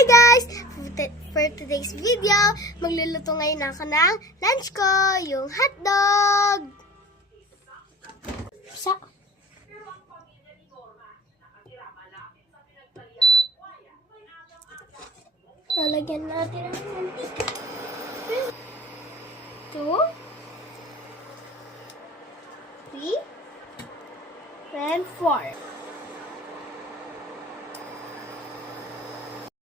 Hi guys! For today's video, magluluto ngayon ako ng lunch ko, yung hotdog! Sa lalagyan natin ang mantika. 2 3 and 4.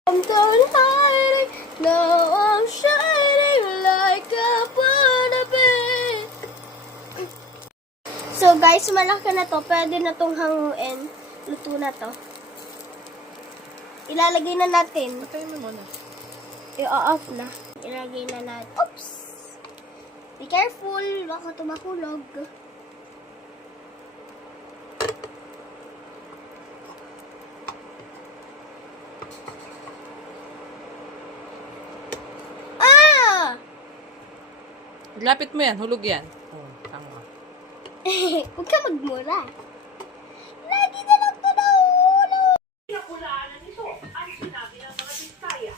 I'm done hiding, now I'm shining like a butterfly. So guys, malaki na to. Pwede na tong hanguin. Luto na to. Ilalagay na natin. Patayin mo muna. I-off na. Ilalagay na natin. Oops! Be careful, baka ito mahulog. Lapit mo yan, hulog yan. Oh, tama. Huwag ka magmura. Lagi na lang ito nahulog. Pinakulaanan nito ang sinabi ng mga Biskaya.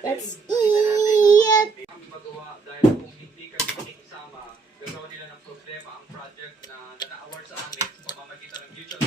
Let's eat! Magawa dahil kung hindi kami isama, gagawa nila ng problema ang project na nana-award sa amin sa pamamagitan ng mutual